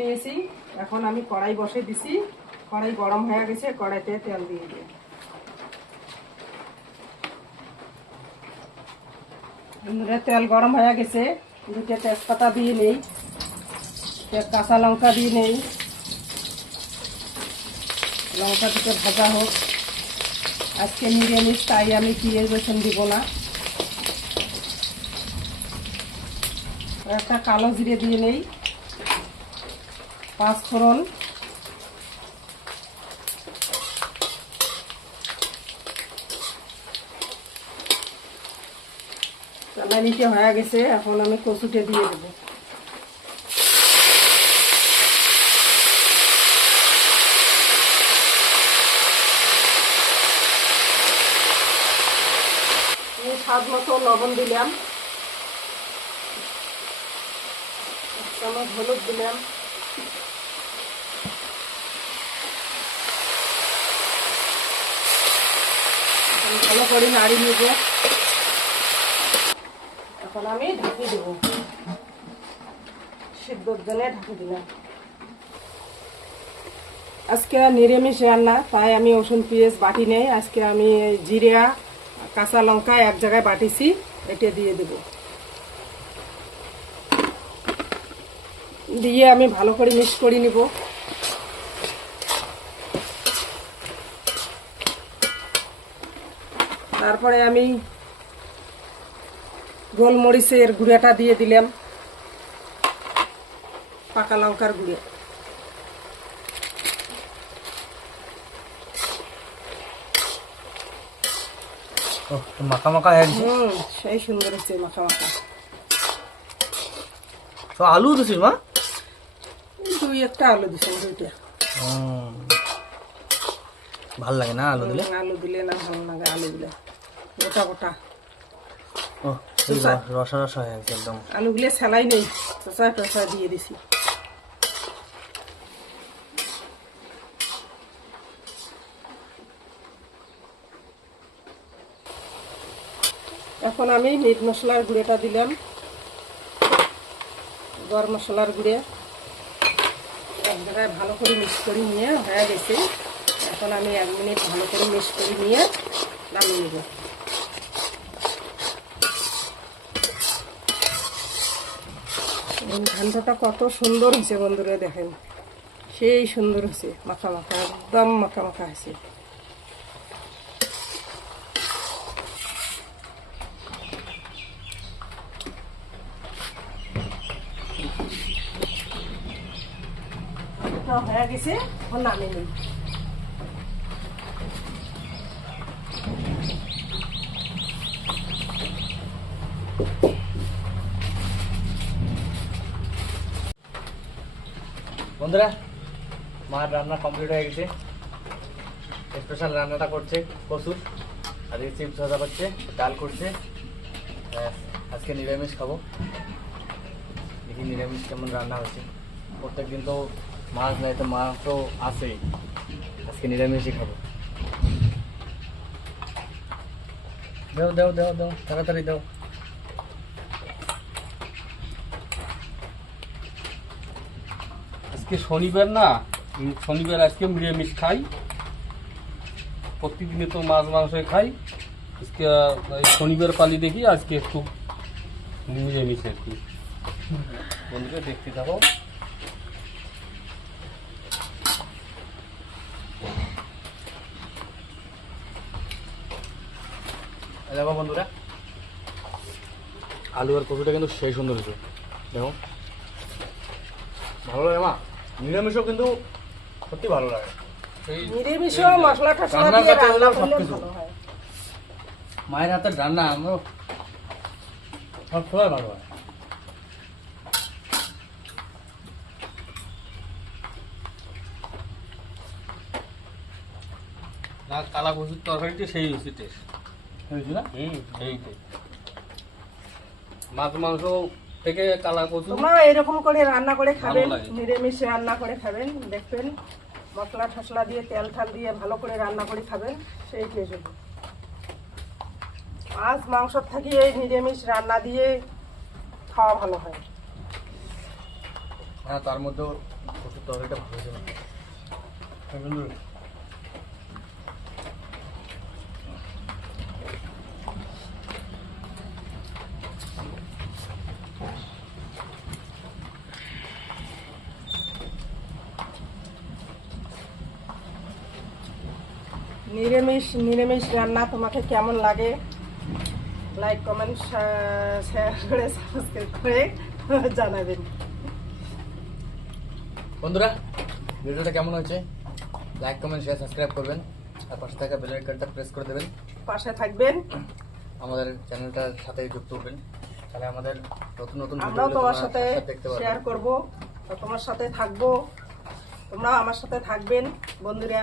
নিয়েছি। এখন আমি কড়াই বসে দিছি। কড়াই গরম হয়ে গেছে, কড়াইতে তেল দিয়ে দিই তেল গরম হয়ে গেছে। দুটো তেজপাতা দিয়ে নেই। কাঁচা লঙ্কা দিয়ে নেই। লঙ্কা দুটো ভাজা হোক। আজকে নিরামিষ, তাই আমি পিঁয়াজ রসুন দিব না। একটা কালো জিরে দিয়ে নেই। পাঁচ ফোড়ন চালানিতে হয়ে গেছে, এখন আমি কচুটে দিয়ে দেবো। স্বাদ মতো লবণ দিলাম। চামচ হলুদ দিলাম। এখন ভালো করে নাড়ি নেব। এখন আমি ঢাকি দেব। সিদ্ধর জন্য ঢাকি দিলাম। আজকে নিরামিষ রান্না, তাই আমি রসুন, পেঁয়াজ বাটি নেই। আজকে আমি জিরা, কাঁচা লঙ্কা এক জায়গায় বাটিছি, এটা দিয়ে দেবো। দিয়ে আমি ভালো করে মিক্স করে নিব। তারপরে আমি গোলমরিচের গুঁড়াটা দিয়ে দিলাম পাকা লঙ্কার গুঁড়ো। ও মাখা মাখা হয়ে গেছে। হুম সেই সুন্দর হচ্ছে মাখা মাখা। তো আলু দিছিস মা? দুই একটা আলু দুইটা। ভালো লাগে না আলু দিলে? আলু দিলে না ভালো লাগে আলু দিলে। গোটা গোটা। রসা রসা হয়ে গেছে একদম। আলুগুলো সেলাই নেই চচা টচা দিয়ে দিছি। এখন আমি মিট মশলার গুঁড়োটা দিলাম। গরম মশলার গুঁড়ে। এক জায়গায় ভালো করে মিক্স করে নিয়ে হয়ে গেছে। এখন আমি এক মিনিট ভালো করে মিক্স করে নিয়ে নামিয়ে নেব। ঘান্টটা কত সুন্দর হয়েছে বন্ধুরা দেখেন। সেই সুন্দর হয়েছে, মাখা মাখা, একদম মাখা মাখা হয়েছে। হয়ে গেছে নামিয়ে নিই। বন্ধুরা, মার রান্না কমপ্লিট হয়ে গেছে। স্পেশাল রান্নাটা করছে কসুর আর এই চিপস ভাজা করছে, ডাল করছে। আজকে নিরামিষ খাব। দেখি নিরামিষ কেমন রান্না হচ্ছে। প্রত্যেক দিন তো মাছ নাই, তো মাছ তো আসেই আজকে নিরামিষই খাব। দাও দাও দাও দাও, তাড়াতাড়ি দাও। আজকে শনিবার না শনিবার আজকে নিরামিষ খাই। প্রতিদিনে তো মাছ মাংস খাই। আজকে শনিবার পালি দেখি আজকে একটু নিরামিষ আর কি। বন্ধুরা, দেখতে থাকো। দেখো বন্ধুরা, আলু আর কপিটা কিন্তু সেই সুন্দর হয়েছে। দেখো। ভালো লাগে মা? নিরামিষও কিন্তু সত্যি ভালো লাগে। নিরামিষও মশলা টসলা দিয়ে রান্না করলে ভালো হয়। মায়ের হাতের রান্না আমরা সব সময় ভালো হয়। না কালা কচুর তরকারিটা সেই হচ্ছে টেস্ট হয়েছে না? হুম সেই। মাছ মাংস থেকে কালা কচু। তোমরা এরকম করে রান্না করে খাবেন। নিরামিষ রান্না করে খাবেন দেখবেন মশলা ঠসলা দিয়ে তেল ঠাল দিয়ে ভালো করে রান্না করে খাবেন সেই টেস্ট হবে মাছ মাংস থাকি এই নিরামিষ রান্না দিয়ে খাওয়া ভালো হয়। হ্যাঁ তার মধ্যেও কচুর তরকারিটা ভালো নিরামিষ নিরামিষ রান্না তোমাকে কেমন লাগে? লাইক কমেন্ট শেয়ার করে সাবস্ক্রাইব করে জানাবেন। বন্ধুরা ভিডিওটা কেমন হয়েছে? লাইক কমেন্ট শেয়ার সাবস্ক্রাইব করবেন। আর পাশে থাকা বেল আইকনটা প্রেস করে দেবেন। পাশে থাকবেন। আমাদের চ্যানেলটার সাথে যুক্ত হবেন। তাহলে আমাদের নতুন নতুন আমরাও তোমার সাথে শেয়ার করব। তোমার সাথে থাকব। তোমরাও আমার সাথে থাকবেন বন্ধুরা।